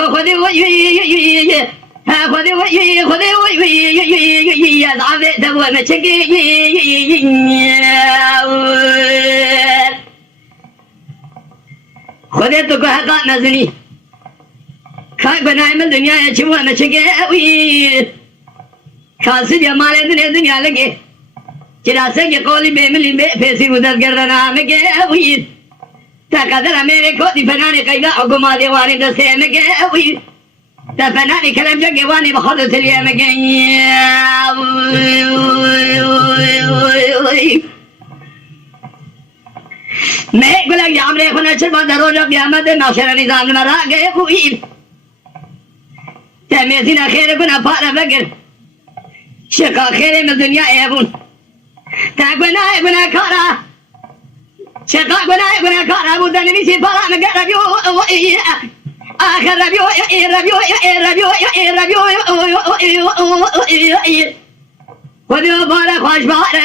خذي يا ضعف دوا مشكي خذي تقهقا نزني خاك بناي من الدنيا يشوى مشكي خاصي جمال الدنيا لگے چراسے کے قولی بے ملی بے پیسی مدد کردنا مگے اوی تقدر میرے کو دی فنانی قیدہ حکومہ دیوانی دستے مگے اوی تا فنانی کلم جو گوانی بخود سلیے مگے میں گلک جامرے خونہ چربا دروجہ قیامت معاشر نظام مرا گئے اوی تا میزین خیر کنا پارا بگر شقا خیر من دنیا ایبون تا گناہ کارا شقا گناہ کارا بودن نمیسی پارا مگر ربیو آخر ربیو خودیو بارا خوش بارا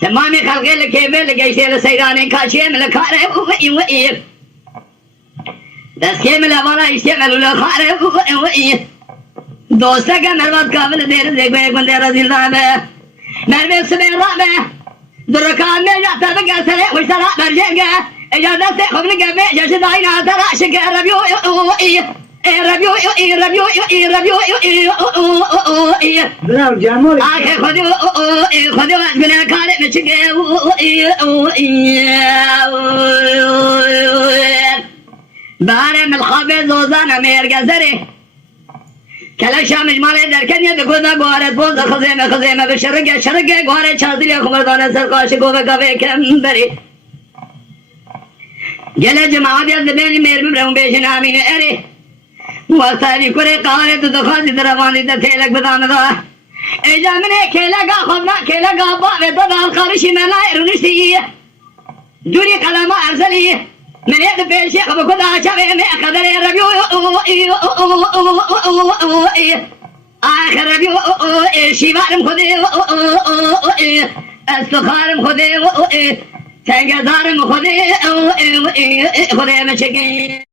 تمامی خلقی لکے بے لگیشتے لسیرانے کاشے ملکارے دست کے ملوانا اشتے ملکارے دوستا کا مرمت قابل دیر دیکھو ایک بندے رضی اللہ میں مرمت سبین را میں درکان میں جاتا بگا سرے خوش سرا برجیں گے اجازت سے خبر کے بے جشد آئی ناتا راشک ربیو آخر خودیو از گناہ کارے میں چکے بارے ملخاب زوزانہ میر گزرے کلا شام اجمالی در کنیا دکودا گوارت بوز خزیمه به شرگه گواره چازیلی خبردانه سرقاش گوه گوه کم بری گله جماعتی از دبینی میر ببرم بیشن آمین اری وقتانی کره قاره تو دخوازی دروانی در تیلک بدانه دا ایجا منه کلگا خبنا کلگا باوه تو دال خارشی منای رونشتی دوری قلمه ارسلی من يد بيشيخ بكذا شبه ما قدر ربيو آخر ربيو شيبارم خدي استخارم خدي تنجزارم خدي خدي مشكي